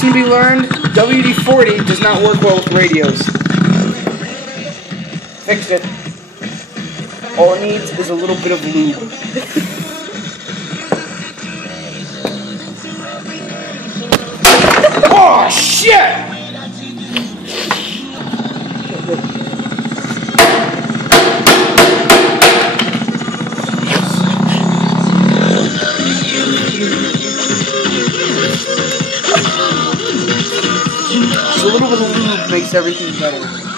Lesson to be learned, WD-40 does not work well with radios. Fixed it. All it needs is a little bit of lube. Oh, shit! A little bit of lube makes everything better.